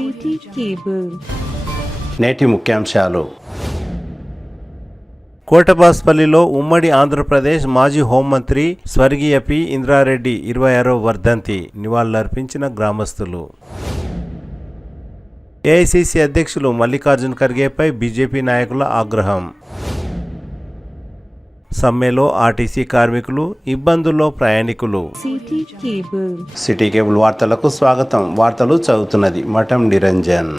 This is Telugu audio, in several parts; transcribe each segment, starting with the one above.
City cable. నేటి ముఖ్యాంశాలు. కోటబాస్పల్లిలో ఉమ్మడి ఆంధ్రప్రదేశ్ మాజీ హోంమంత్రి స్వర్గీయ పి ఇంద్రారెడ్డి 26వ వర్ధంతి నివాళులర్పించిన గ్రామస్తులు. ఏఐసిసి అధ్యక్షులు మల్లికార్జున్ ఖర్గేపై బీజేపీ నాయకుల ఆగ్రహం. సమ్మెలో ఆర్టీసీ కార్మికులు, ఇబ్బందుల్లో ప్రయాణికులు. సిటీ కేబుల్ వార్తలకు స్వాగతం. వార్తలు చదువుతున్నది మఠం నిరంజన్.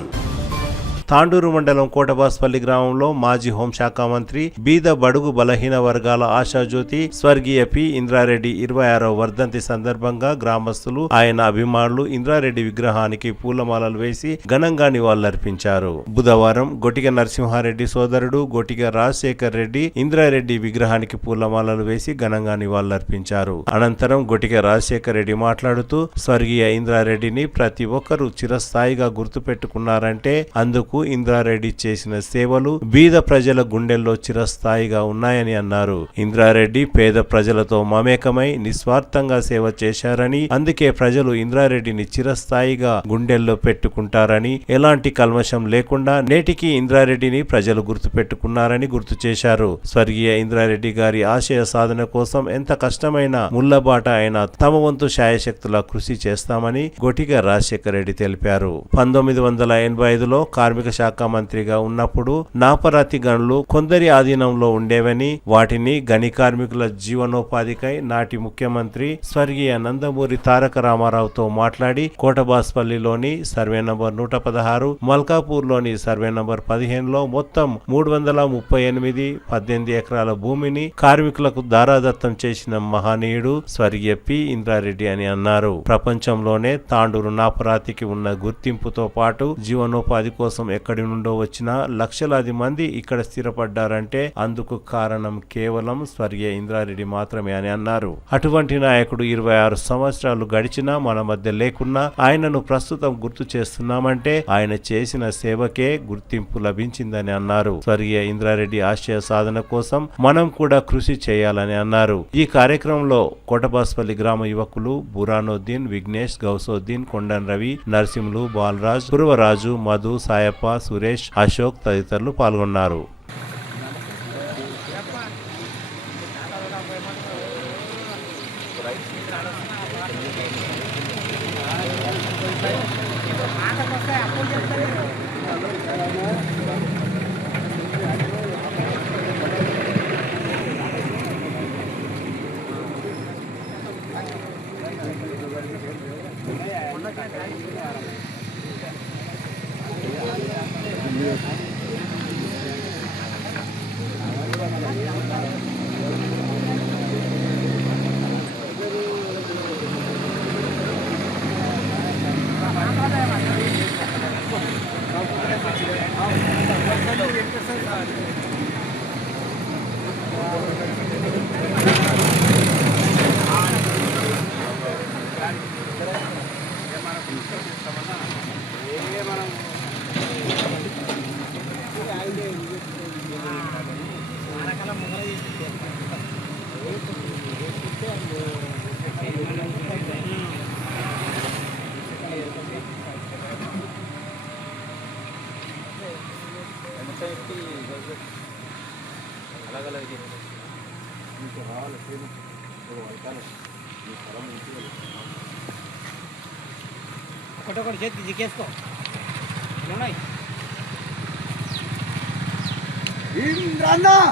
తాండూరు మండలం కోటబాస్పల్లి గ్రామంలో మాజీ హోంశాఖ మంత్రి, బీద బడుగు బలహీన వర్గాల ఆశాజ్యోతి స్వర్గీయ పి ఇంద్రారెడ్డి 26వ వర్ధంతి సందర్భంగా గ్రామస్తులు, ఆయన అభిమానులు ఇంద్రారెడ్డి విగ్రహానికి పూలమాలలు వేసి ఘనంగా నివాళులర్పించారు. బుధవారం గొటిక నరసింహారెడ్డి సోదరుడు గొటిక రాజశేఖర్ రెడ్డి ఇంద్రారెడ్డి విగ్రహానికి పూలమాలలు వేసి ఘనంగా నివాళులర్పించారు. అనంతరం గొటిక రాజశేఖర్ రెడ్డి మాట్లాడుతూ, స్వర్గీయ ఇంద్రారెడ్డిని ప్రతి ఒక్కరూ చిరస్థాయిగా గుర్తుపెట్టుకున్నారంటే అందుకు ఇంద్రారెడ్డి చేసిన సేవలు బీద ప్రజల గుండెల్లో చిరస్థాయిగా ఉన్నాయని అన్నారు. ఇంద్రారెడ్డి పేద ప్రజలతో మమేకమై నిస్వార్థంగా సేవ చేశారని, అందుకే ప్రజలు ఇంద్రారెడ్డిని చిరస్థాయిగా గుండెల్లో పెట్టుకుంటారని, ఎలాంటి కల్మషం లేకుండా నేటికి ఇంద్రారెడ్డిని ప్రజలు గుర్తుపెట్టుకున్నారని గుర్తు చేశారు. స్వర్గీయ ఇంద్రారెడ్డి గారి ఆశయ సాధన కోసం ఎంత కష్టమైన ముళ్లబాట అయినా తమ వంతు శాయశక్తులా కృషి చేస్తామని గొటిక రాజశేఖర రెడ్డి తెలిపారు. 1985లో కార్మిక శాఖ మంత్రిగా ఉన్నప్పుడు నాపరాతి గనులు కొందరి ఆధీనంలో ఉండేవని, వాటిని గని కార్మికుల జీవనోపాధికై నాటి ముఖ్యమంత్రి స్వర్గీయ నందమూరి తారక రామారావుతో మాట్లాడి కోటబాస్పల్లిలోని సర్వే నంబర్ 116, మల్కాపూర్లోని సర్వే నంబర్ 15లో మొత్తం 338 ఎకరాల భూమిని కార్మికులకు దారాదత్తం చేసిన మహనీయుడు స్వర్గీయ పి ఇంద్రారెడ్డి అని అన్నారు. ప్రపంచంలోనే తాండూరు నాపరాతికి ఉన్న గుర్తింపుతో పాటు జీవనోపాధి కోసం ఎక్కడి నుండో వచ్చిన లక్షలాది మంది ఇక్కడ స్థిరపడ్డారంటే అందుకు కారణం కేవలం స్వర్గీయ ఇంద్రారెడ్డి మాత్రమే అని అన్నారు. అటువంటి నాయకుడు 26 సంవత్సరాలు గడిచినా మన మధ్య లేకున్నా ఆయనను ప్రస్తుతం గుర్తు చేస్తున్నామంటే ఆయన చేసిన సేవకే గుర్తింపు లభించిందని అన్నారు. స్వర్గీయ ఇంద్రారెడ్డి ఆశయ సాధన కోసం మనం కూడా కృషి చేయాలని అన్నారు. ఈ కార్యక్రమంలో కోటబాస్పల్లి గ్రామ యువకులు బురానోద్దీన్, విఘ్నేష్, గౌసోద్దీన్, కొండన్ రవి, నరసింహులు, బాలరాజ్, కురువరాజు, మధు, సాయప్ప, సురేష్, అశోక్ తదితరులు పాల్గొన్నారు. ఒకటొకటి చేతి జికేసుకో.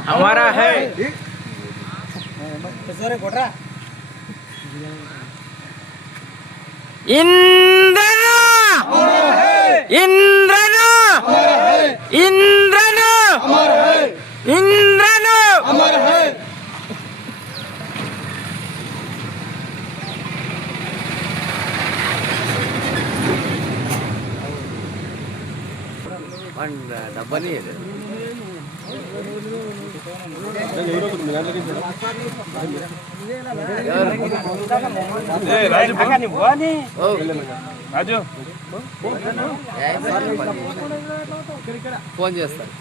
हमारा है इंद्रना इंद्रना इंद्रना इंद्रना हमारा है. डब्बा नहीं है ఫోన్ చేస్తాను.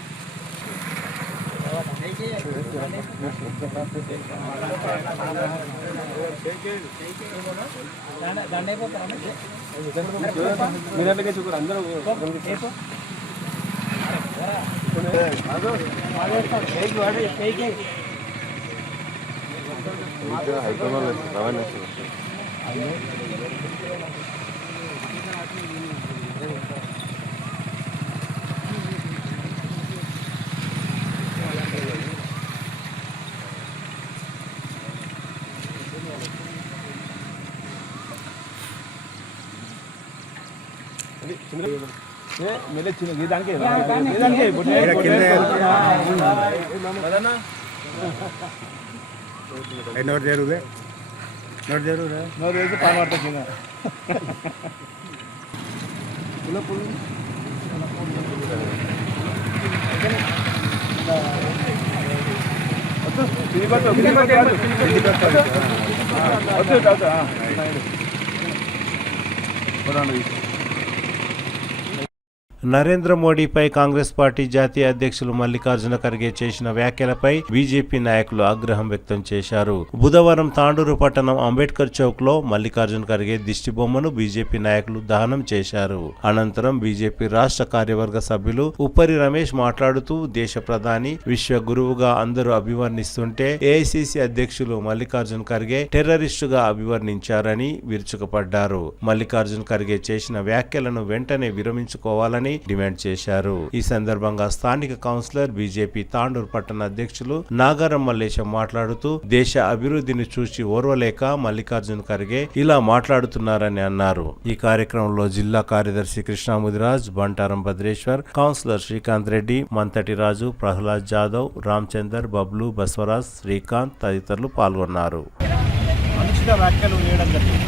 नोट जरूर है पान वार्ता किया నరేంద్ర మోడీపై కాంగ్రెస్ పార్టీ జాతీయ అధ్యక్షులు మల్లికార్జున ఖర్గే చేసిన వ్యాఖ్యలపై బీజేపీ నాయకులు ఆగ్రహం వ్యక్తం చేశారు. బుధవారం తాండూరు పట్టణం అంబేద్కర్ చౌక్ లో మల్లికార్జున ఖర్గే దిష్టి బొమ్మను బీజేపీ నాయకులు దహనం చేశారు. అనంతరం బీజేపీ రాష్ట్ర కార్యవర్గ సభ్యులు ఉప్పరి రమేష్ మాట్లాడుతూ దేశ ప్రధాని విశ్వ గురువుగా అందరూ అభివర్ణిస్తుంటే ఏఐసీసీ అధ్యక్షులు మల్లికార్జున ఖర్గే టెర్రరిస్టుగా అభివర్ణించారని విరుచుకుపడ్డారు. మల్లికార్జున ఖర్గే చేసిన వ్యాఖ్యలను వెంటనే విరమించుకోవాలని డిమాండ్ చేశారు. ఈ సందర్భంగా స్థానిక కౌన్సిలర్ బీజేపీ తాండూరు పట్టణ అధ్యక్షులు నాగారం మల్లేశం మాట్లాడుతూ దేశ అభివృద్ధిని చూసి ఓర్వలేక మల్లికార్జున ఖర్గే ఇలా మాట్లాడుతున్నారని అన్నారు. ఈ కార్యక్రమంలో జిల్లా కార్యదర్శి కృష్ణాముదిరాజ్, బంటారం భద్రేశ్వర్, కౌన్సిలర్ శ్రీకాంత్ రెడ్డి, మంతటి రాజు, ప్రహ్లాద్ జాదవ్, రామచందర్, బబ్లు, బస్వరాజ్, శ్రీకాంత్ తదితరులు పాల్గొన్నారు. అనుచిత వ్యాఖ్యలు చేయడం జరిగింది.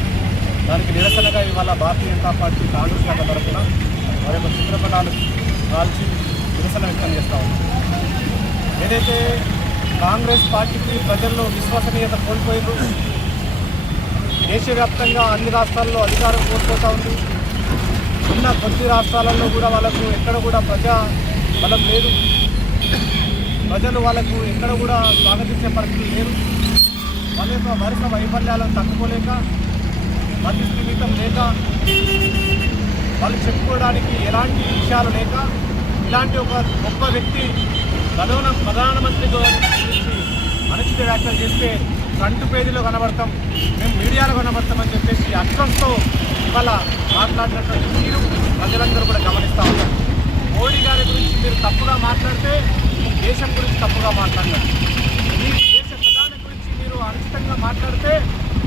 దానికి నిరసనగా ఇవాళ భారతీయ జనతా పార్టీ కాంగ్రెస్ శాఖ తరఫున వారి యొక్క చిత్రపటాలు కాల్చి నిరసన వ్యక్తం చేస్తూ ఉన్నాం. ఏదైతే కాంగ్రెస్ పార్టీకి ప్రజల్లో విశ్వసనీయత కోల్పోయిందో, దేశవ్యాప్తంగా అన్ని రాష్ట్రాల్లో అధికారం కోల్పోతూ ఉంది. ఉన్న కొద్ది రాష్ట్రాలలో కూడా వాళ్ళకు ఎక్కడ కూడా ప్రజా బలం లేదు. ప్రజలు వాళ్ళకు ఎక్కడ కూడా స్వాగతించే పరిస్థితి లేదు. వాళ్ళ యొక్క వరుస వైఫల్యాలను తట్టుకోలేక, మతి స్థిమితం లేక, వాళ్ళు చెప్పుకోవడానికి ఎలాంటి విషయాలు లేక, ఇలాంటి ఒక గొప్ప వ్యక్తి ప్రధానమంత్రి గురించి అనుచిత వ్యాఖ్యలు చేస్తే ఫ్రంట్ పేజీలో కనబడతాం, మేము మీడియాలో కనబడతామని చెప్పేసి అర్థంతో ఇవాళ మాట్లాడినటువంటి మీరు ప్రజలందరూ కూడా గమనిస్తూ ఉంటారు. మోడీ గారి గురించి మీరు తప్పుగా మాట్లాడితే ఈ దేశం గురించి తప్పుగా మాట్లాడినారు. ఈ దేశ ప్రధాని గురించి మీరు అనుచితంగా మాట్లాడితే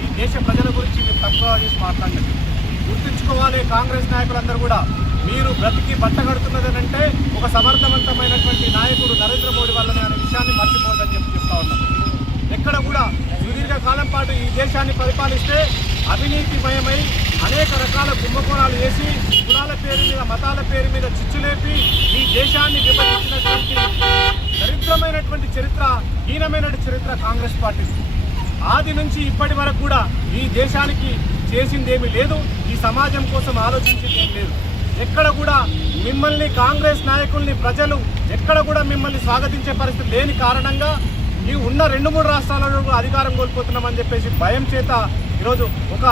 ఈ దేశ ప్రజల గురించి మీరు తప్పుగా చేసి మాట్లాడినారు. గుర్తుంచుకోవాలి, కాంగ్రెస్ నాయకులందరూ కూడా మీరు బ్రతికి బట్టగడుతున్నదనంటే ఒక సమర్థవంతమైనటువంటి నాయకుడు నరేంద్ర మోడీ వల్లనే అనే విషయాన్ని మర్చిపోవద్దని చెప్తా ఉన్నాం. ఎక్కడ కూడా సుదీర్ఘకాలం పాటు ఈ దేశాన్ని పరిపాలిస్తే అవినీతిమయమై అనేక రకాల కుంభకోణాలు వేసి కులాల పేరు మీద, మతాల పేరు మీద చిచ్చులేపి ఈ దేశాన్ని విభజించినటువంటి దరిద్రమైనటువంటి చరిత్ర, హీనమైన చరిత్ర కాంగ్రెస్ పార్టీ. ఆది నుంచి ఇప్పటి వరకు కూడా ఈ దేశానికి చేసిందేమీ లేదు, ఈ సమాజం కోసం ఆలోచించింది ఏం లేదు. ఎక్కడ కూడా మిమ్మల్ని, కాంగ్రెస్ నాయకుల్ని ప్రజలు ఎక్కడ కూడా మిమ్మల్ని స్వాగతించే పరిస్థితి లేని కారణంగా ఈ ఉన్న 2-3 రాష్ట్రాలలో అధికారం కోల్పోతున్నామని చెప్పేసి భయం చేత ఈరోజు ఒక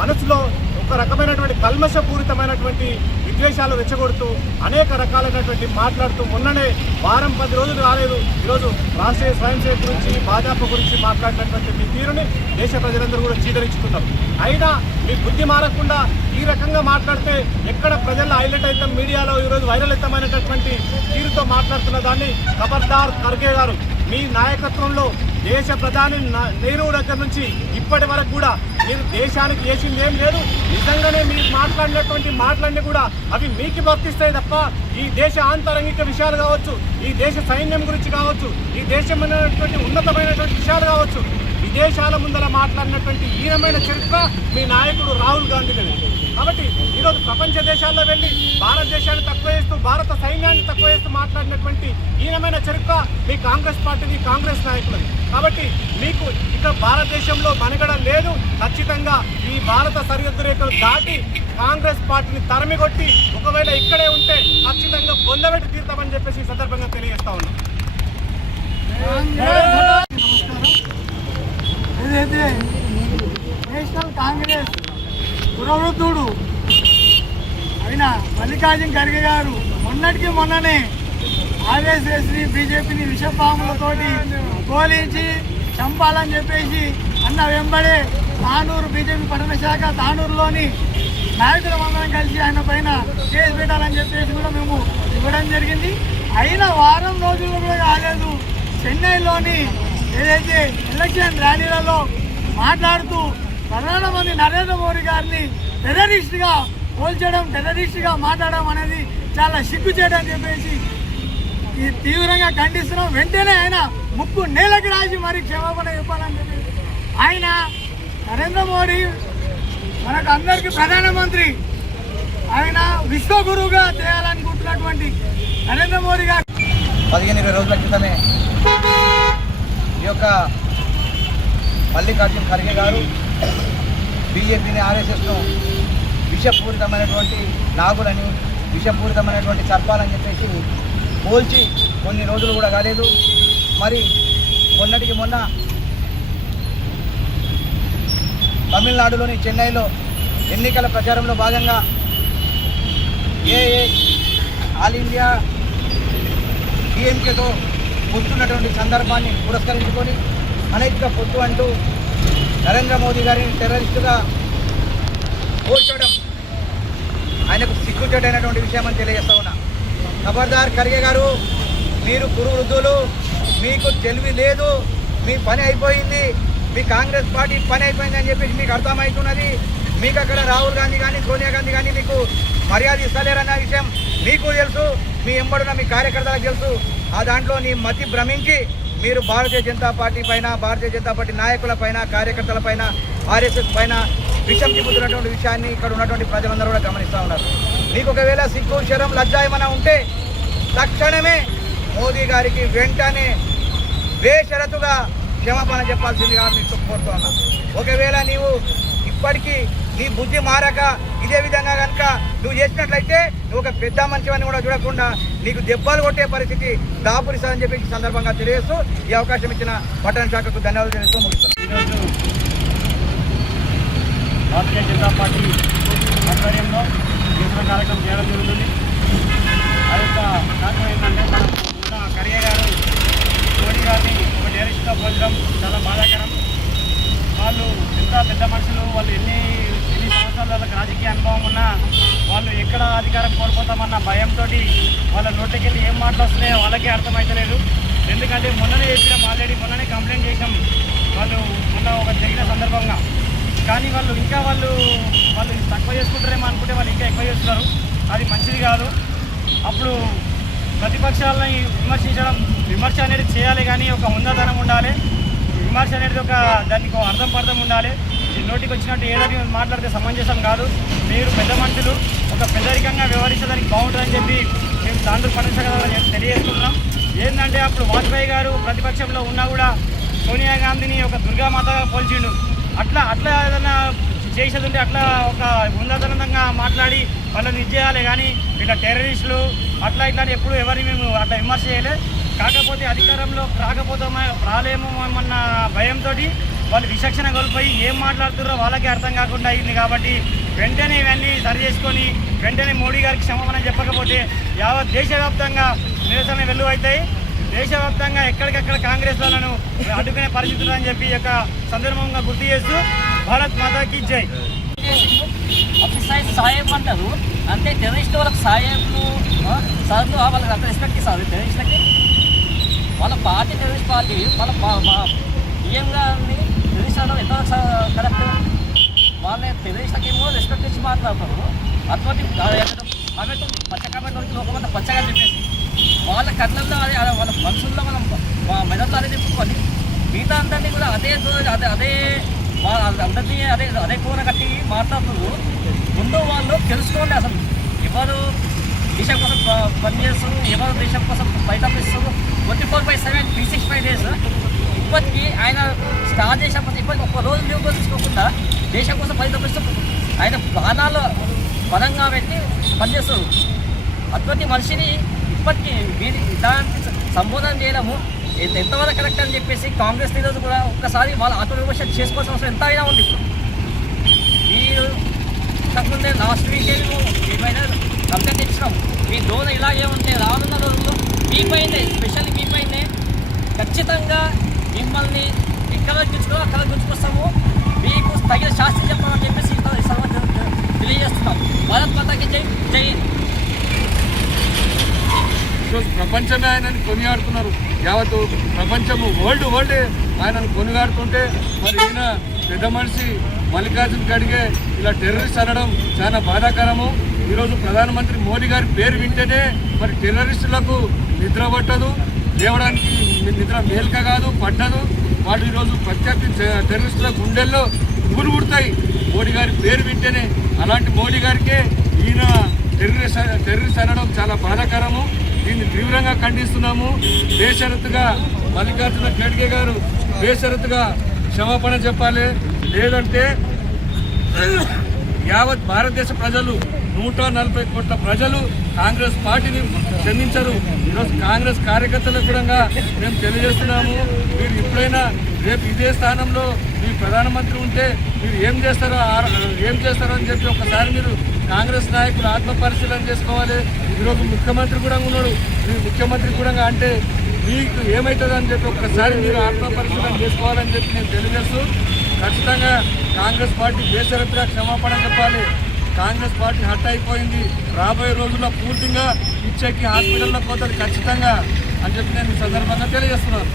మనసులో ఒక రకమైనటువంటి కల్మషపూరితమైనటువంటి విద్వేషాలు రెచ్చగొడుతూ అనేక రకాలైనటువంటి మాట్లాడుతూ మొన్ననే 10 రోజులు కాలేదు ఈరోజు రాష్ట్రీయ స్వయం సేవక్ గురించి, భాజపా గురించి మాట్లాడినటువంటి మీ తీరుని దేశ ప్రజలందరూ కూడా చీదరించుతున్నారు. అయినా మీ బుద్ధి మారకుండా ఈ రకంగా మాట్లాడితే ఎక్కడ ప్రజల్లో హైలైట్ అవుతాం, మీడియాలో ఈరోజు వైరల్ అవుతామనేటటువంటి తీరుతో మాట్లాడుతున్న దాన్ని ఖబర్దార్ ఖర్గే గారు, మీ నాయకత్వంలో దేశ ప్రధాని నెహ్రూ దగ్గర నుంచి ఇప్పటి వరకు కూడా మీరు దేశానికి చేసింది ఏం లేదు. నిజంగానే మీరు మాట్లాడినటువంటి మాటలన్నీ కూడా అవి మీకు వర్తిస్తాయి తప్ప ఈ దేశ ఆంతరంగిక విషయాలు కావచ్చు, ఈ దేశ సైన్యం గురించి కావచ్చు, ఈ దేశమైనటువంటి ఉన్నతమైనటువంటి విషయాలు కావచ్చు, విదేశాల ముందర మాట్లాడినటువంటి హీనమైన చరిత్ర మీ నాయకుడు రాహుల్ గాంధీ గారు. కాబట్టి ఈరోజు ప్రపంచ దేశాల్లో వెళ్ళి భారతదేశాన్ని తక్కువ చేస్తూ, భారత సైన్యాన్ని తక్కువ చేస్తూ మాట్లాడినటువంటి హీనమైన చరిత్ర మీ కాంగ్రెస్ పార్టీది, కాంగ్రెస్ నాయకులది. కాబట్టి మీకు ఇక భారతదేశంలో మనుగడ లేదు. ఖచ్చితంగా ఈ భారత సరిహద్దు రేఖలు దాటి కాంగ్రెస్ పార్టీని తరిమికొట్టి ఒకవేళ ఇక్కడే ఉంటే ఖచ్చితంగా బొందబెట్టి తీరుతామని చెప్పేసి ఈ సందర్భంగా తెలియజేస్తా ఉన్నాం. ఏదైతే నేషనల్ కాంగ్రెస్ పురవృద్ధుడు అయిన మల్లికార్జున ఖర్గే గారు మొన్ననే ఆర్ఎస్ఎస్ని బీజేపీని విషపాములతోటి గోలించి చంపాలని చెప్పేసి అన్న వెంబడే తానూరు బీజేపీ పట్టణ శాఖ తానూరులోని నాయకులందరం కలిసి ఆయన పైన కేసు పెట్టాలని చెప్పేసి కూడా మేము ఇవ్వడం జరిగింది. అయిన వారం రోజులు కూడా కాలేదు, చెన్నైలోని ఏదైతే ఎలక్షన్ ర్యాలీలలో మాట్లాడుతూ ప్రధానమంత్రి నరేంద్ర మోడీ గారిని టెర్రరిస్ట్గా పోల్చడం, టెర్రరిస్ట్గా మాట్లాడడం అనేది చాలా సిగ్గుచేటని చెప్పేసి ఈ తీవ్రంగా ఖండిస్తున్నాం. వెంటనే ఆయన ముక్కు నేలకి రాసి మరి క్షమాపణ చెప్పాలని చెప్పేసి ఆయన నరేంద్ర మోడీ మనకు అందరికీ ప్రధానమంత్రి, ఆయన విశ్వగురువుగా చేయాలనుకుంటున్నటువంటి నరేంద్ర మోడీ గారు 15-20 రోజుల క్రితమే ఈ యొక్క మల్లికార్జున ఖర్గే గారు బీజేపీని ఆర్ఎస్ఎస్ను విషపూరితమైనటువంటి నాగులని, విషపూరితమైనటువంటి సర్పాలని చెప్పేసి పోల్చి కొన్ని రోజులు కూడా కాలేదు. మరి మొన్నటికి మొన్న తమిళనాడులోని చెన్నైలో ఎన్నికల ప్రచారంలో భాగంగా ఆల్ ఇండియా డిఎంకేతో పొత్తున్నటువంటి సందర్భాన్ని పురస్కరించుకొని అనైతిక పొత్తు అంటూ నరేంద్ర మోదీ గారిని టెర్రరిస్టుగా పోల్చడం ఆయనకు సిగ్గుచేటైనటువంటి విషయం అని తెలియజేస్తా ఉన్నా. ఖబర్దార్ ఖర్గే గారు, మీరు కురువృద్ధులు, మీకు తెలివి లేదు, మీ పని అయిపోయింది, మీ కాంగ్రెస్ పార్టీ పని అయిపోయింది అని చెప్పేసి మీకు అర్థమవుతున్నది. మీకు అక్కడ రాహుల్ గాంధీ కానీ సోనియా గాంధీ కానీ మీకు మర్యాద ఇస్తలేరన్న విషయం మీకు తెలుసు, మీ ఎంబడున్న మీ కార్యకర్తలకు తెలుసు. ఆ దాంట్లో నీ మతి భ్రమించి మీరు భారతీయ జనతా పార్టీ పైన, భారతీయ జనతా పార్టీ నాయకుల పైన, కార్యకర్తల పైన, ఆర్ఎస్ఎస్ పైన విషం చిప్పుతున్నటువంటి విషయాన్ని ఇక్కడ ఉన్నటువంటి ప్రజలందరూ కూడా గమనిస్తూ ఉన్నారు. మీకు ఒకవేళ సిగ్గు, శరం, లజ్జ ఏమైనా ఉంటే తక్షణమే మోదీ గారికి వెంటనే బేషరతుగా క్షమాపణ చెప్పాల్సిందిగా మీకు కోరుతూ ఉన్నా. ఒకవేళ నీవు ఇప్పటికీ నీ బుద్ధి మారక ఇదే విధంగా కనుక నువ్వు చేసినట్లయితే నువ్వు ఒక పెద్ద మనిషివని కూడా చూడకుండా నీకు దెబ్బలు కొట్టే పరిస్థితి దాపురిస్తుందని చెప్పి ఈ సందర్భంగా తెలియజేస్తూ ఈ అవకాశం ఇచ్చిన పట్టణ శాఖకు ధన్యవాదాలు తెలుస్తూ ముగిస్తున్నాను. ఈరోజు భారతీయ జనతా పార్టీ ఆధ్వర్యంలో నిరసన కార్యక్రమం చేయడం జరుగుతుంది. ఆ యొక్క కారణం ఏంటంటే మన ఖర్గే గారు మోడీ గారిని ఒక టెర్రరిస్ట్గా పోల్చడం చాలా బాధాకరం. వాళ్ళు ఎంత పెద్ద మనుషులు, వాళ్ళు ఎన్ని సంవత్సరాల వాళ్ళకి రాజకీయ అనుభవం ఉన్నా వాళ్ళు ఎక్కడ అధికారం కోల్పోతామన్న భయంతో వాళ్ళ నోట్లోకి వెళ్ళి ఏం మాట్లాడుతున్నాయో వాళ్ళకే అర్థమవుతలేదు. ఎందుకంటే మొన్ననే చెప్పినాం, ఆల్రెడీ మొన్ననే కంప్లైంట్ చేసాం వాళ్ళు మొన్న ఒక జరిగిన సందర్భంగా. కానీ వాళ్ళు తక్కువ చేసుకుంటారేమో అనుకుంటే వాళ్ళు ఇంకా ఎక్కువ చేస్తున్నారు. అది మంచిది కాదు. అప్పుడు ప్రతిపక్షాలని విమర్శ అనేది చేయాలి, కానీ ఒక హుందాతనం ఉండాలి. విమర్శ అనేది దానికి ఒక అర్థం ఉండాలి. నోటికి వచ్చినట్టు ఏదని మాట్లాడితే సమంజసం కాదు. మీరు పెద్ద మనుషులు, ఒక పెద్దరికంగా వ్యవహరించడానికి బాగుంటుందని చెప్పి మేము తాండూరు పట్టణ తెలియజేస్తున్నాం. ఏంటంటే అప్పుడు వాజ్పేయి గారు ప్రతిపక్షంలో ఉన్నా కూడా సోనియా గాంధీని ఒక దుర్గామాతగా పోల్చిండు. అట్లా ఏదైనా చేసేది ఉంటే అట్లా ఒక ఉన్నతంగా మాట్లాడి వాళ్ళని ఇది చేయాలి. కానీ ఇట్లా టెర్రరిస్టులు ఇట్లా ఎప్పుడు ఎవరిని మేము అట్లా విమర్శ చేయలేదు. కాకపోతే అధికారంలో రాలేమో అన్న భయంతో వాళ్ళు విచక్షణ కోల్పోయి ఏం మాట్లాడుతున్నారో వాళ్ళకే అర్థం కాకుండా అయింది. కాబట్టి వెంటనే ఇవన్నీ సరి చేసుకొని వెంటనే మోడీ గారికి క్షమాపణ చెప్పకపోతే యావత్ దేశవ్యాప్తంగా నిరసన వెల్లువైతాయి. దేశవ్యాప్తంగా ఎక్కడికక్కడ కాంగ్రెస్ వాళ్ళను అడ్డుకునే పరిస్థితులు అని చెప్పి యొక్క సందర్భంగా గుర్తు చేస్తూ భారత్ మాతాకి జై. సాయం అంటారు అంటే టెర్రరిస్ట్ వాళ్ళకి సాయంలు సార్లు వాళ్ళకి అంత రెస్పెక్ట్ ఇస్తారు. టెర్రరిస్ట్లకి వాళ్ళ పార్టీ టెర్రరిస్ట్ పార్టీ వాళ్ళ ఈఎంగా టెర్రరిస్ట్ అనడం ఎంత కరెక్ట్? వాళ్ళ టెర్రరిస్ట్లకి ఏమో రెస్పెక్ట్ ఇచ్చి మాట్లాడతారు. అటువంటి కామెంట్ పచ్చ కామెంట్ వరకు లోకమంతా పచ్చగా చెప్పేసి వాళ్ళ కళ్ళల్లో వాళ్ళ మనసుల్లో మనం మెదడులో అదే చెప్పుకొని మిగతా అందరినీ కూడా అదే అందరినీ అదే కూర కట్టి మాట్లాడుతున్నారు. ముందు వాళ్ళు తెలుసుకోండి అసలు ఎవరు దేశం కోసం పనిచేస్తారు, ఎవరు దేశం కోసం బయట ఇస్తారు. 24/7 365 days ఇప్పటికీ ఆయన స్టార్ట్ చేసినప్పుడు ఇప్పటికి ఒక్క రోజు లీవ్ కూడా తీసుకోకుండా దేశం కోసం బయట ఆయన ప్రాణాలు పరంగా పెట్టి పనిచేస్తారు. అటువంటి మనిషిని ఇప్పటికీ ఇలాంటి సంబోధన చేయడము ఎంతవరకు కరెక్ట్ అని చెప్పేసి కాంగ్రెస్ లీడర్స్ కూడా ఒక్కసారి వాళ్ళ ఆత్మవిమర్శ చేసుకోవాల్సిన అవసరం ఎంత అయినా ఉంది. ఇప్పుడు మీరు ఇంతకుముందే లాస్ట్ వీకెండ్ ఏమైనా కంప్లైంట్ ఇచ్చినాం, మీ ధోరణ ఇలాగే ఉంటే రానున్న రోజుల్లో మీపైనే, స్పెషల్లీ మీపైనే ఖచ్చితంగా మిమ్మల్ని ఎక్కడ గుంచుకోవాలో అక్కడ గుంచుకొస్తాము, మీకు తగిన శాస్త్రం చెప్పాలని చెప్పేసి తెలియజేస్తున్నాం. భారత్ మాతాకి జై జై. ఈరోజు ప్రపంచమే ఆయనని కొనియాడుతున్నారు, యావత్ ప్రపంచము వరల్డ్ ఆయనను కొనియాడుతుంటే మరి ఈయన పెద్ద మనిషి మల్లికార్జున ఖర్గే ఇలా టెర్రరిస్ట్ అనడం చాలా బాధాకరము. ఈరోజు ప్రధానమంత్రి మోదీ గారి పేరు వింటేనే మరి టెర్రరిస్టులకు నిద్ర పట్టదు, లేవడానికి నిద్ర మేల్క కాదు పట్టదు. వాళ్ళు ఈరోజు ప్రత్యర్థి టెర్రరిస్టుల గుండెల్లో ఊరు ఊడతాయి మోడీ గారి పేరు వింటేనే. అలాంటి మోడీ గారికే ఈయన టెర్రరిస్ట్ అనడం చాలా బాధాకరము. దీన్ని తీవ్రంగా ఖండిస్తున్నాము. బేషరతుగా మల్లికార్జున ఖర్గే గారు బేషరతుగా క్షమాపణ చెప్పాలి, లేదంటే యావత్ భారతదేశ ప్రజలు 140 కోట్ల ప్రజలు కాంగ్రెస్ పార్టీని క్షమించరు. ఈరోజు కాంగ్రెస్ కార్యకర్తలకు కూడా మేము తెలియజేస్తున్నాము, మీరు ఎప్పుడైనా రేపు ఇదే స్థానంలో మీ ప్రధానమంత్రి ఉంటే మీరు ఏం చేస్తారో అని చెప్పి ఒకసారి మీరు కాంగ్రెస్ నాయకులు ఆత్మ పరిశీలన చేసుకోవాలి. ఈరోజు ముఖ్యమంత్రి కూడా ఉన్నాడు, మీ ముఖ్యమంత్రి కూడా అంటే మీకు ఏమవుతుంది అని చెప్పి ఒకసారి మీరు ఆత్మ పరిశీలన చేసుకోవాలని చెప్పి నేను తెలియజేస్తూ, ఖచ్చితంగా కాంగ్రెస్ పార్టీ బేషరతుగా క్షమాపణ చెప్పాలి. కాంగ్రెస్ పార్టీ హట్ అయిపోయింది, రాబోయే రోజుల్లో పూర్తిగా ఇచ్చేకి హాస్పిటల్లో పోతుంది ఖచ్చితంగా అని చెప్పి నేను ఈ సందర్భంగా తెలియజేస్తున్నాను.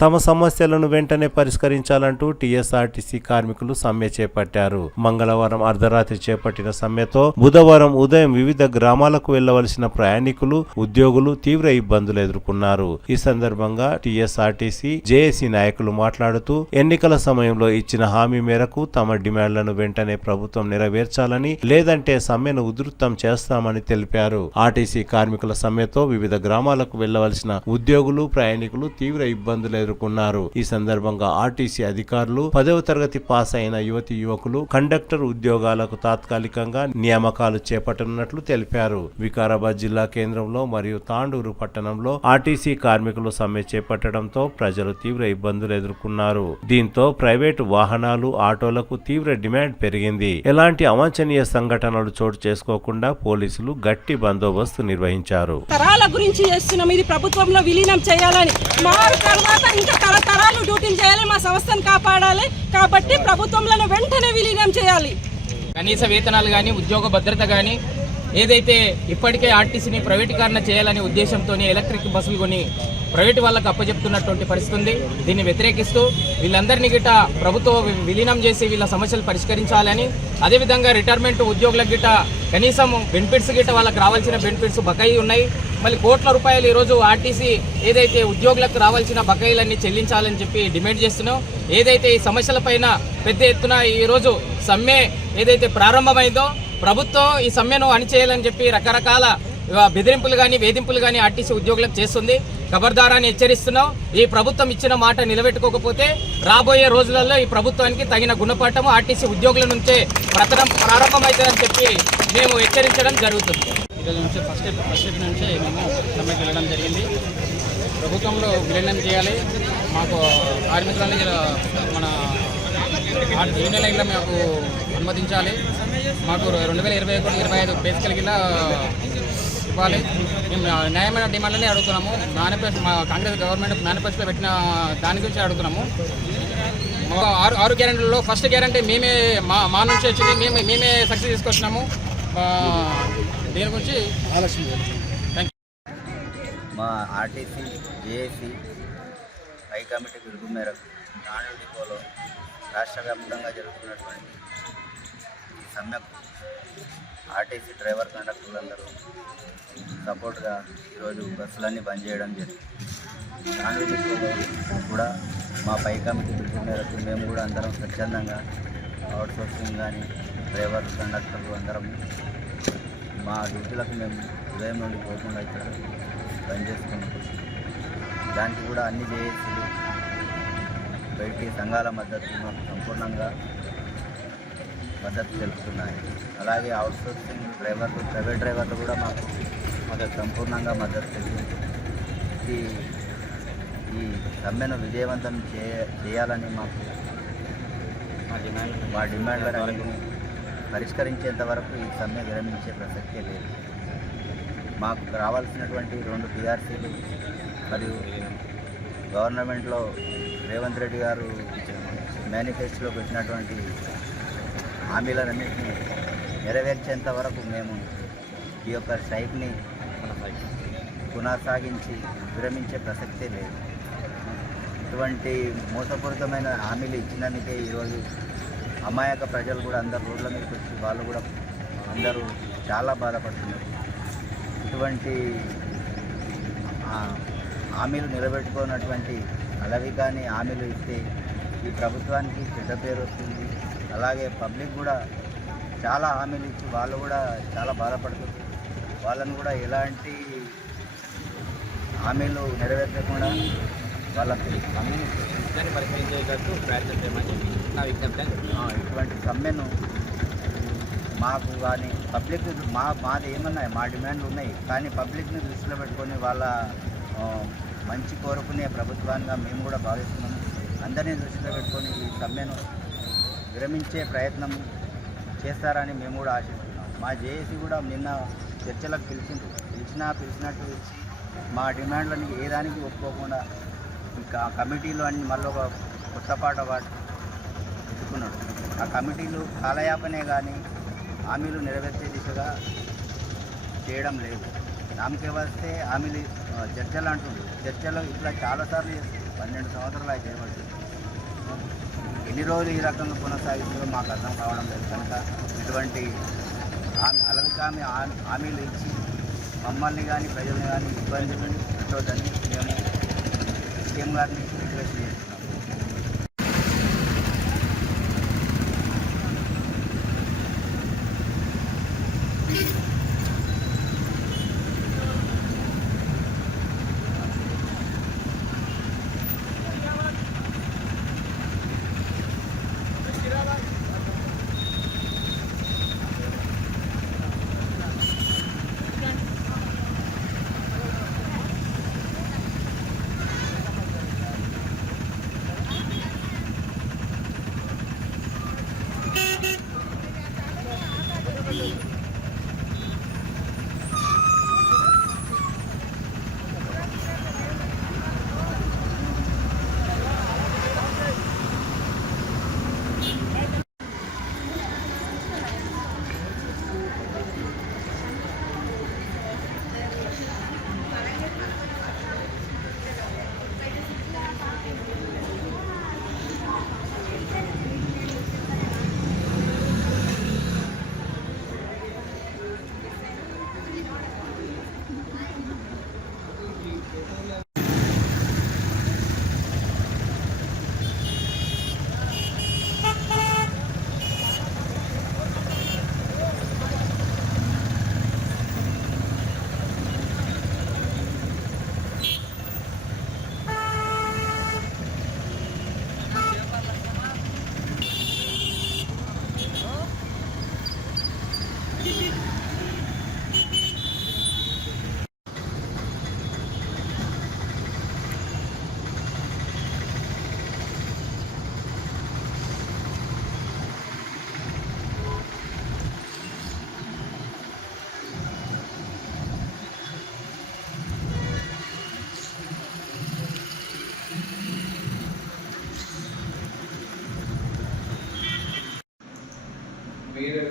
తమ సమస్యలను వెంటనే పరిష్కరించాలంటూ టీఎస్ఆర్టీసీ కార్మికులు సమ్మె చేపట్టారు. మంగళవారం అర్ధరాత్రి చేపట్టిన సమ్మెతో బుధవారం ఉదయం వివిధ గ్రామాలకు వెళ్లవలసిన ప్రయాణికులు, ఉద్యోగులు తీవ్ర ఇబ్బందులు ఎదుర్కొన్నారు. ఈ సందర్భంగా టీఎస్ఆర్టీసీ జేఏసీ నాయకులు మాట్లాడుతూ ఎన్నికల సమయంలో ఇచ్చిన హామీ మేరకు తమ డిమాండ్లను వెంటనే ప్రభుత్వం నెరవేర్చాలని, లేదంటే సమ్మెను ఉధృతం చేస్తామని తెలిపారు. ఆర్టీసీ కార్మికుల సమ్మెతో వివిధ గ్రామాలకు వెళ్లవలసిన ఉద్యోగులు, ప్రయాణికులు తీవ్ర ఇబ్బందులు ఎదుర్కొన్నారు. ఈ సందర్భంగా ఆర్టీసీ అధికారులు 10వ తరగతి పాస్ అయిన యువతి యువకులు కండక్టర్ ఉద్యోగాలకు తాత్కాలికంగా నియామకాలు చేపట్టనున్నట్లు తెలిపారు. వికారాబాద్ జిల్లా కేంద్రంలో మరియు తాండూరు పట్టణంలో ఆర్టీసీ కార్మికులు సమ్మె చేపట్టడంతో ప్రజలు తీవ్ర ఇబ్బందులు ఎదుర్కొన్నారు. దీంతో ప్రైవేటు వాహనాలు, ఆటోలకు తీవ్ర డిమాండ్ పెరిగింది. ఎలాంటి అవాంఛనీయ సంఘటనలు చోటు చేసుకోకుండా పోలీసులు గట్టి బందోబస్తు నిర్వహించారు. తరాల గురించి చేస్తున్నాం, ఇది ప్రభుత్వంలో విలీనం చేయాలని, మారు తర్వాత ఇంకా తరతరాలు డ్యూటీలు చేయాలి, మా సంస్థను కాపాడాలి. కాబట్టి ప్రభుత్వంలో వెంటనే విలీనం చేయాలి. కనీస వేతనాలు కానీ, ఉద్యోగ భద్రత కానీ, ఏదైతే ఇప్పటికే ఆర్టీసీని ప్రైవేటీకరణ చేయాలనే ఉద్దేశంతో ఎలక్ట్రిక్ బస్సులు కొని ప్రైవేటు వాళ్ళకు అప్పచెప్తున్నటువంటి పరిస్థితి ఉంది. దీన్ని వ్యతిరేకిస్తూ వీళ్ళందరినీ గిట్ట ప్రభుత్వం విలీనం చేసి వీళ్ళ సమస్యలు పరిష్కరించాలని, అదేవిధంగా రిటైర్మెంట్ ఉద్యోగులకు గిట్ట కనీసం బెనిఫిట్స్ గిట్ట వాళ్ళకి రావాల్సిన బెనిఫిట్స్ బకాయి ఉన్నాయి. మళ్ళీ కోట్ల రూపాయలు ఈరోజు ఆర్టీసీ ఏదైతే ఉద్యోగులకు రావాల్సిన బకాయిలన్నీ చెల్లించాలని చెప్పి డిమాండ్ చేస్తున్నాం. ఏదైతే ఈ సమస్యలపైన పెద్ద ఎత్తున ఈరోజు సమ్మె ఏదైతే ప్రారంభమైందో ప్రభుత్వం ఈ సమ్మెను అణిచేయాలని చెప్పి రకరకాల బెదిరింపులు కానీ, వేధింపులు కానీ ఆర్టీసీ ఉద్యోగులకు చేస్తుంది. ఖబర్దారాన్ని హెచ్చరిస్తున్నాం. ఈ ప్రభుత్వం ఇచ్చిన మాట నిలబెట్టుకోకపోతే రాబోయే రోజులలో ఈ ప్రభుత్వానికి తగిన గుణపాఠము ఆర్టీసీ ఉద్యోగుల నుంచే ప్రారంభమవుతుందని చెప్పి మేము హెచ్చరించడం జరుగుతుంది. ఈరోజు నుంచి ఫస్ట్ నుంచే మేము సమ్మెకి వెళ్ళడం జరిగింది. ప్రభుత్వంలో విలీనం చేయాలి, మాకు కార్మికులని మన యూనియన్ లైన్లో మాకు అనుమతించాలి, మాకు 2021-25 బేసికల్ కింద ఇవ్వాలి. మేము న్యాయమైన డిమాండ్లనే అడుగుతున్నాము. మేనిఫెస్టో మా కాంగ్రెస్ గవర్నమెంట్ మేనిఫెస్టోలో పెట్టిన దాని గురించి అడుగుతున్నాము. 6 గ్యారెంటీలలో ఫస్ట్ గ్యారెంటీ మేమే మా నుంచి వచ్చింది, మేమే సక్సెస్ తీసుకొచ్చినాము. దీని గురించి థ్యాంక్ యూ. మా ఆర్టీసీ జేఏసీ హై కమిటీ పిలుపు మేరకు తాండూరు డిపోలో రాష్ట్ర వ్యాప్తంగా జరుగుతున్నటువంటి ఈ సమ్మెకు ఆర్టీసీ డ్రైవర్ కండక్టర్లందరూ సపోర్ట్గా ఈరోజు బస్సులన్నీ బంద్ చేయడం జరిగింది. తాండూరు డిపోలో కూడా మా పై కమిటీ పిలుపు మేరకు మేము కూడా అందరం స్వచ్ఛందంగా అవుట్ సోర్సింగ్ కానీ డ్రైవర్లు కండక్టర్లు అందరం మా డ్యూటీలకు మేము ఉదయం నుండి పోకుండా ఇక్కడ పనిచేస్తున్నాం. దానికి కూడా అన్ని జేఏసీలు బయటి సంఘాల మద్దతు మాకు సంపూర్ణంగా మద్దతు తెలుపుతున్నాయి. అలాగే అవుట్ సోర్సింగ్ డ్రైవర్లు, ప్రైవేట్ డ్రైవర్లు కూడా మాకు సంపూర్ణంగా మద్దతు తెలుపుతుంది. ఈ సమ్మెను విజయవంతం చేయాలని మాకు మా డిమాండ్లను పరిష్కరించేంత వరకు ఈ సమ్మె విరమించే ప్రసక్తే లేదు. మాకు రావాల్సినటువంటి 2 PRCలు మరియు గవర్నమెంట్లో రేవంత్ రెడ్డి గారు మేనిఫెస్టోలో పెట్టినటువంటి హామీలన్నింటినీ నెరవేర్చేంత వరకు మేము ఈ యొక్క స్ట్రైక్ని కొనసాగించి విరమించే ప్రసక్తే లేదు. ఇటువంటి మోసపూరితమైన హామీలు ఇచ్చినందుకే ఈరోజు అమాయక ప్రజలు కూడా అందరు రోడ్ల మీదకి వచ్చి వాళ్ళు కూడా అందరూ చాలా బాధపడుతున్నారు. ఇటువంటి హామీలు నిలబెట్టుకున్నటువంటి అలవి కానీ హామీలు ఇస్తే ఈ ప్రభుత్వానికి చెడ్డ పేరు వస్తుంది. అలాగే పబ్లిక్ కూడా చాలా హామీలు ఇచ్చి వాళ్ళు కూడా చాలా బాధపడుతుంది. వాళ్ళని కూడా ఎలాంటి హామీలు నెరవేర్చకుండా వాళ్ళకి పరిశీలించేటట్టు ప్రయత్నం చేయమని నా విజ్ఞప్తి. ఇటువంటి సమ్మెను మాకు కానీ పబ్లిక్ మాది ఏమన్నాయి, మా డిమాండ్లు ఉన్నాయి, కానీ పబ్లిక్ని దృష్టిలో పెట్టుకొని వాళ్ళ మంచి కోరుకునే ప్రభుత్వాన్ని మేము కూడా భావిస్తున్నాము. అందరినీ దృష్టిలో పెట్టుకొని ఈ సమ్మెను విరమించే ప్రయత్నం చేస్తారని మేము కూడా ఆశిస్తున్నాం. మా జేఏసీ కూడా నిన్న చర్చలకు పిలిచినట్టు పిలిచి మా డిమాండ్లను ఏ దానికి ఒప్పుకోకుండా ఇంకా కమిటీలు అన్ని మళ్ళీ ఒక కొత్త పాట పెట్టుకున్నాడు. ఆ కమిటీలు కాలయాపనే కానీ హామీలు నెరవేర్చే దిశగా చేయడం లేదు. నామకే వస్తే హామీలు చర్చలు అంటుంది. చర్చలు ఇట్లా చాలాసార్లు 12 సంవత్సరాలు అయితే చేయబడుతుంది. ఎన్ని రోజులు ఈ రకంగా కొనసాగిస్తుందో మాకు అర్థం కావడం లేదు. కనుక ఇటువంటి అలవికామి హామీలు ఇచ్చి మమ్మల్ని కానీ ప్రజల్ని కానీ ఇబ్బంది పెట్టొద్దని మేము సీఎం గారిని రిక్వెస్ట్ చేస్తున్నాం.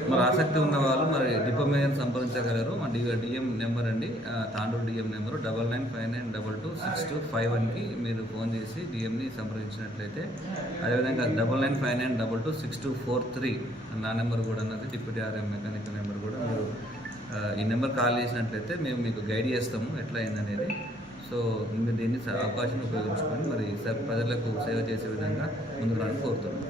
మరి ఆసక్తి ఉన్న వాళ్ళు మరి డిపో మేయర్ సంప్రదించగలరు. మా డిఎం నెంబర్ అండి, తాండూరు డిఎం నెంబరు 9959226251కి మీరు ఫోన్ చేసి డిఎంని సంప్రదించినట్లయితే, అదేవిధంగా 9959226243 నా నెంబర్ కూడా అన్నది డిప్యూటీ ఆర్ఎం మెకానికల్ నెంబర్ కూడా మీరు ఈ నెంబర్ కాల్ చేసినట్లయితే మేము మీకు గైడ్ చేస్తాము ఎట్లా అయిందనేది. సో మీరు దీన్ని అవకాశం ఉపయోగించుకొని మరి ప్రజలకు సేవ చేసే విధంగా ముందుకు రావాలని కోరుతున్నాను.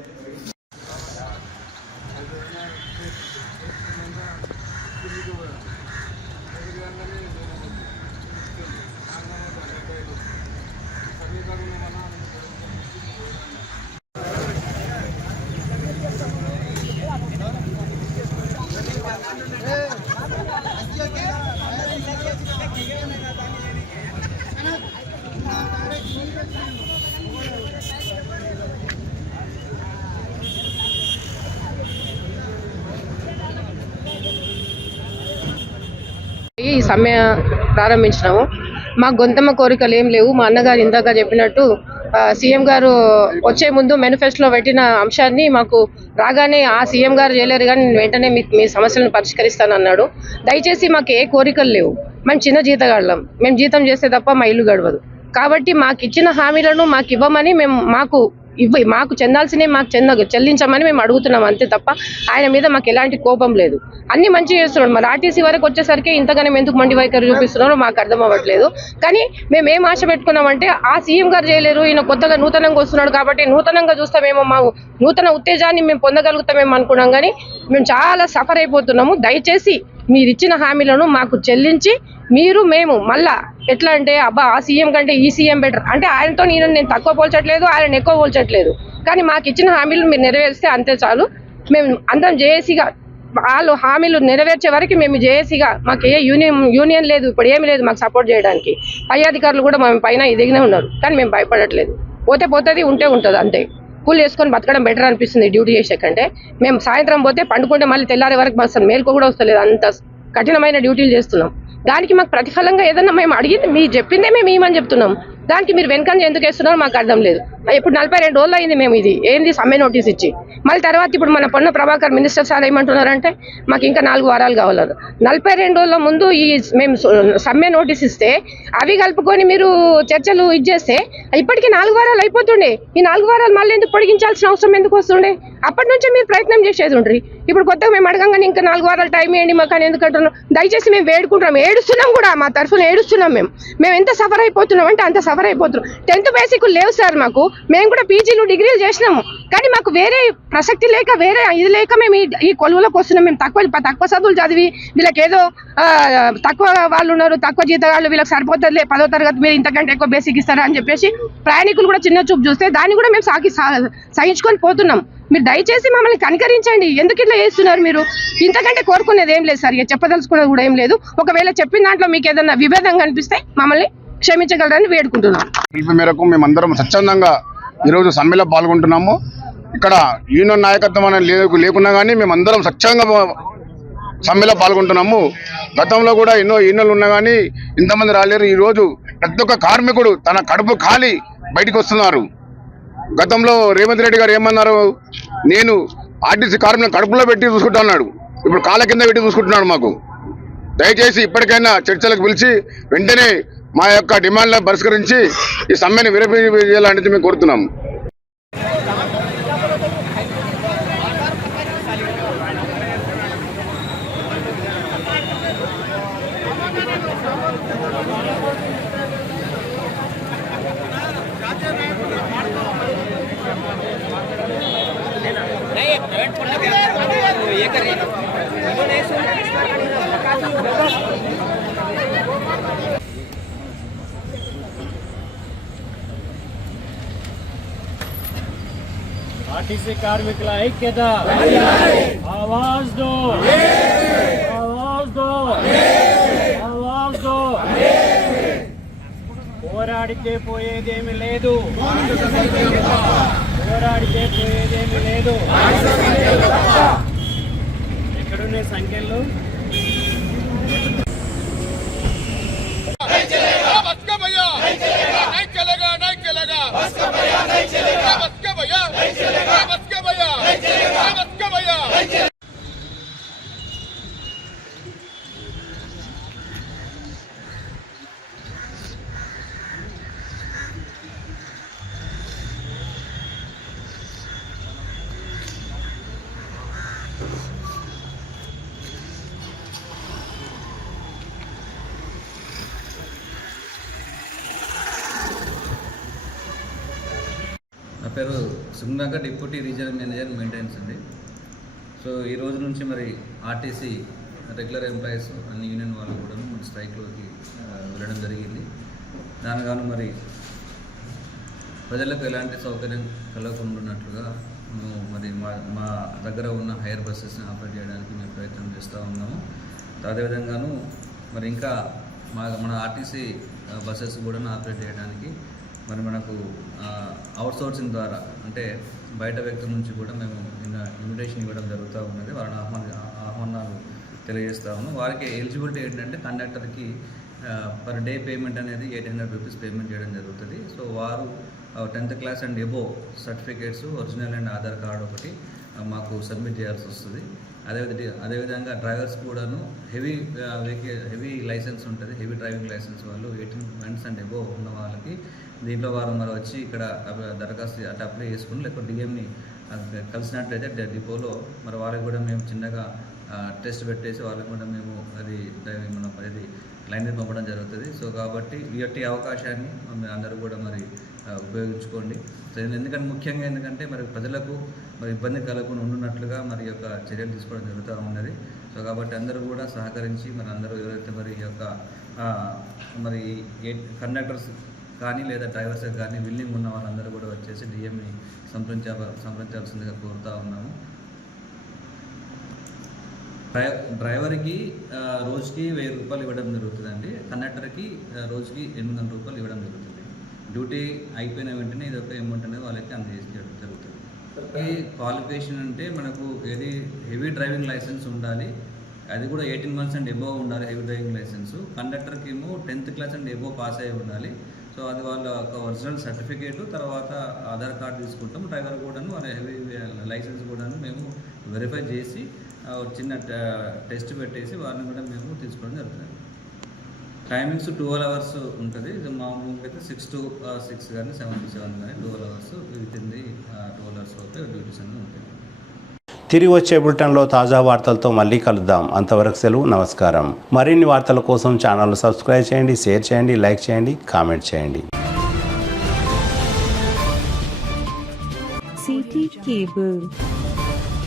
ఈ సమ్మె ప్రారంభించినాము. మా గొంతమ్మ కోరికలు ఏం లేవు. మా అన్నగారు ఇందాక చెప్పినట్టు సీఎం గారు వచ్చే ముందు మేనిఫెస్టోలో పెట్టిన అంశాన్ని మాకు రాగానే ఆ సీఎం గారు చేయలేరు కానీ నేను వెంటనే మీ సమస్యలను పరిష్కరిస్తానన్నాడు. దయచేసి మాకు ఏ కోరికలు లేవు. మేము చిన్న జీతగాళ్ళం. మేము జీతం చేస్తే తప్ప మా ఇల్లు గడవదు. కాబట్టి మాకు ఇచ్చిన హామీలను మాకు ఇవ్వమని మాకు చెందాల్సినవి మాకు చెల్లించమని మేము అడుగుతున్నాం అంతే తప్ప ఆయన మీద మాకు ఎలాంటి కోపం లేదు. అన్ని మంచి చేస్తున్నాడు. మరి ఆర్టీసీ వరకు వచ్చేసరికి ఇంతగానే ఎందుకు మండి వైఖరి చూపిస్తున్నారో మాకు అర్థం అవ్వట్లేదు. కానీ మేము ఏం ఆశ పెట్టుకున్నామంటే ఆ సీఎం గారు చేయలేరు, ఈయన కొత్తగా నూతనంగా వస్తున్నాడు కాబట్టి నూతనంగా చూస్తామేమో, మా నూతన ఉత్తేజాన్ని మేము పొందగలుగుతామేమో అనుకున్నాం. కానీ మేము చాలా సఫర్ అయిపోతున్నాము. దయచేసి మీరు ఇచ్చిన హామీలను మాకు చెల్లించి మేము మళ్ళా ఎట్లా అంటే అబ్బా ఆ సీఎం కంటే ఈ సీఎం బెటర్ అంటే ఆయనతో నేను తక్కువ పోల్చట్లేదు, ఆయన ఎక్కువ పోల్చట్లేదు. కానీ మాకు ఇచ్చిన హామీలు మీరు నెరవేరిస్తే అంతే చాలు. మేము అందరం జేఏసీగా వాళ్ళు హామీలు నెరవేర్చే వరకు మేము జేఏసీగా మాకు ఏ యూనియన్ లేదు, ఇప్పుడు ఏమి లేదు మాకు సపోర్ట్ చేయడానికి. పై అధికారులు కూడా మేము పైన ఎదిగినే ఉన్నారు. కానీ మేము భయపడట్లేదు. పోతుంది ఉంటే ఉంటుంది అంతే. కూలి చేసుకొని బతకడం బెటర్ అనిపిస్తుంది డ్యూటీ చేసే కంటే. మేము సాయంత్రం పోతే పండుకుంటే మళ్ళీ తెల్లారే వరకు అసలు మేలుకో కూడా వస్తలేదు. అంత కఠినమైన డ్యూటీలు చేస్తున్నాం. దానికి మాకు ప్రతిఫలంగా ఏదన్నా మేము అడిగింది మీరు చెప్పిందే మేము ఏమని చెప్తున్నాం. దానికి మీరు వెనకంజ ఎందుకు వేస్తున్నారో మాకు అర్థం లేదు. ఇప్పుడు 42 రోజులు అయింది మేము ఇది ఏంది సమ్మె నోటీస్ ఇచ్చి. మళ్ళీ తర్వాత ఇప్పుడు మన పొన్న ప్రభాకర్ మినిస్టర్ సార్ ఏమంటున్నారంటే మాకు ఇంకా 4 వారాలు కావాలి. 42 రోజుల ముందు మేము సమ్మె నోటీస్ ఇస్తే అవి కలుపుకొని మీరు చర్చలు ఇచ్చేస్తే ఇప్పటికీ 4 వారాలు అయిపోతుండే. ఈ 4 వారాలు మళ్ళీ ఎందుకు పొడిగించాల్సిన అవసరం ఎందుకు వస్తుండే? అప్పటి నుంచే మీరు ప్రయత్నం చేసేది ఉండ్రి. ఇప్పుడు కొత్తగా మేము అడగంగానే ఇంకా 4 వారాలు టైం ఇవ్వండి మాకు అని ఎందుకు అంటున్నాం? దయచేసి మేము వేడుకుంటాం, ఏడుస్తున్నాం కూడా, మా తరఫున ఏడుస్తున్నాం. మేము ఎంత సఫర్ అయిపోతున్నాం అంటే అంత సఫర్ అయిపోతున్నాం. 10th బేసిక్ లేవు సార్ మాకు. మేము కూడా పీజీలు డిగ్రీలు చేసినాము. కానీ మాకు వేరే ప్రసక్తి లేక వేరే ఇది లేక మేము ఈ కొలువులకు వస్తున్నాం. మేము తక్కువ చదువులు చదివి వీళ్ళకి ఏదో తక్కువ వాళ్ళు ఉన్నారు, తక్కువ జీతగాళ్ళు, వీళ్ళకి సరిపోతుందిలే 10వ తరగతి మీరు ఇంతకంటే ఎక్కువ బేసిక్ ఇస్తారా అని చెప్పేసి ప్రయాణికులు కూడా చిన్న చూపు చూస్తే దాన్ని కూడా మేము సహించుకొని పోతున్నాం. మీరు దయచేసి మమ్మల్ని కనికరించండి. ఎందుకు ఇట్లా చేస్తున్నారు మీరు? ఇంతకంటే కోరుకునేది ఏం లేదు సార్, చెప్పదలుచుకునేది కూడా ఏం లేదు. ఒకవేళ చెప్పిన దాంట్లో మీకు ఏదన్నా విభేదంగా అనిపిస్తే మమ్మల్ని క్షమించగలరని వేడుకుంటున్నాం. పిలుపు మేరకు మేమందరం స్వచ్ఛందంగా ఈరోజు సమ్మెలో పాల్గొంటున్నాము. ఇక్కడ యూనియన్ నాయకత్వం అనేది లేకున్నా కానీ మేమందరం స్వచ్ఛంగా సమ్మెలో పాల్గొంటున్నాము. గతంలో కూడా ఎన్నో యూనియన్లు ఉన్నా కానీ ఇంతమంది రాలేరు. ఈరోజు ప్రతి ఒక్క కార్మికుడు తన కడుపు ఖాళీ బయటకు వస్తున్నారు. గతంలో రేవంత్ రెడ్డి గారు ఏమన్నారు, నేను ఆర్టీసీ కార్మికులను కడుపులో పెట్టి చూసుకుంటా అన్నాడు. ఇప్పుడు కాళ్ళ కింద పెట్టి చూసుకుంటున్నాడు. మాకు దయచేసి ఇప్పటికైనా చర్చలకు పిలిచి వెంటనే మా యొక్క డిమాండ్లను పరిష్కరించి ఈ సమ్మెను విరమించాలని మేము కోరుతున్నాము. ఆర్టీసీ కార్మికుల ఐక్యత, ఆవాజ్ దో, ఆవాజ్ దో, ఆవాజ్ దో. పోరాడితే పోయేదేమి లేదు, పోరాడితే పోయేదేమి లేదు. ఎక్కడున్నాయి సంఖ్యలు? పేరు సుగ్నాక డిప్యూటీ రీజనల్ మేనేజర్ మెయింటెనెన్స్ అండి. సో ఈ రోజు నుంచి మరి ఆర్టీసీ రెగ్యులర్ ఎంప్లాయీస్ అన్ని యూనియన్ వాళ్ళు కూడా మన స్ట్రైక్లోకి వెళ్ళడం జరిగింది. దానిగాను మరి ప్రజలకు ఎలాంటి సౌకర్యం కలగకుండాన్నట్లుగా మేము మరి మా దగ్గర ఉన్న హైర్ బస్సెస్ని ఆపరేట్ చేయడానికి మేము ప్రయత్నం చేస్తూ ఉన్నాము. అదేవిధంగాను మరి ఇంకా మన ఆర్టీసీ బస్సెస్ కూడా ఆపరేట్ చేయడానికి మరి మనకు అవుట్సోర్సింగ్ ద్వారా అంటే బయట వ్యక్తుల నుంచి కూడా మేము ఇన్విటేషన్ ఇవ్వడం జరుగుతూ ఉన్నది. వారిని ఆహ్వానాలు తెలియజేస్తూ ఉన్నాం. వారికి ఎలిజిబిలిటీ ఏంటంటే కండక్టర్కి పర్ డే పేమెంట్ అనేది 800 రూపీస్ పేమెంట్ చేయడం జరుగుతుంది. సో వారు 10th class and above certificates original and Aadhaar card ఒకటి మాకు సబ్మిట్ చేయాల్సి వస్తుంది. అదేవిధంగా డ్రైవర్స్ కూడాను హెవీ లైసెన్స్ ఉంటుంది. హెవీ డ్రైవింగ్ లైసెన్స్ వాళ్ళు 18 months అండ్ ఎబోవ్ ఉన్న వాళ్ళకి దీంట్లో వారు మరి వచ్చి ఇక్కడ దరఖాస్తు అటు అప్లై చేసుకుని లేకపోతే డిఎంని కలిసినట్లయితే డిపోలో మరి వారికి కూడా మేము చిన్నగా టెస్ట్ పెట్టేసి వాళ్ళకి కూడా మేము అది లైన్ పంపడం జరుగుతుంది. సో కాబట్టి ఈ అవకాశాన్ని అందరూ కూడా మరి ఉపయోగించుకోండి. సో ఎందుకంటే ముఖ్యంగా ఎందుకంటే మరి ప్రజలకు మరి ఇబ్బంది కలగకుండా ఉండున్నట్లుగా మరి యొక్క చర్యలు తీసుకోవడం జరుగుతూ ఉన్నది. సో కాబట్టి అందరూ కూడా సహకరించి మరి అందరూ ఎవరైతే మరి ఈ యొక్క మరి కండక్టర్స్ కానీ లేదా డ్రైవర్స్ కానీ విల్లింగ్ ఉన్న వాళ్ళందరూ కూడా వచ్చేసి డిఎంని సంప్రదించాల్సిందిగా కోరుతూ ఉన్నాము. డ్రైవర్కి రోజుకి 1000 రూపాయలు ఇవ్వడం జరుగుతుందండి. కండక్టర్కి రోజుకి 800 రూపాయలు ఇవ్వడం జరుగుతుంది. డ్యూటీ అయిపోయిన వెంటనే ఇది ఒక అమౌంట్ అనేది వాళ్ళకి అందజేయడం జరుగుతుంది. ఈ క్వాలిఫికేషన్ అంటే మనకు ఏది హెవీ డ్రైవింగ్ లైసెన్స్ ఉండాలి, అది కూడా 18 months అండ్ ఎబోవ్ ఉండాలి హెవీ డ్రైవింగ్ లైసెన్సు. కండక్టర్కి ఏమో 10th class and above pass అయ్యి ఉండాలి. సో అది వాళ్ళ ఒక ఒరిజినల్ సర్టిఫికేటు, తర్వాత ఆధార్ కార్డు తీసుకుంటాం. డ్రైవర్ కూడాను వాళ్ళ హెవీ లైసెన్స్ కూడాను మేము వెరిఫై చేసి చిన్న టెస్ట్ పెట్టేసి వారిని కూడా మేము తీసుకోవడం జరుగుతుంది. టైమింగ్స్ 12 hours ఉంటుంది. మామూలుగా అయితే 6 to 6 కానీ 7 to 7 కానీ 12 hours వితిన్ ది 12 hours వరకు డ్యూటీస్ అన్నీ ఉంటాయి. తిరిగి వచ్చే బులెటిన్లో తాజా వార్తలతో మళ్ళీ కలుద్దాం. అంతవరకు సెలవు, నమస్కారం. మరిన్ని వార్తల కోసం ఛానల్ సబ్స్క్రైబ్ చేయండి, షేర్ చేయండి, లైక్ చేయండి, కామెంట్ చేయండి. City cable.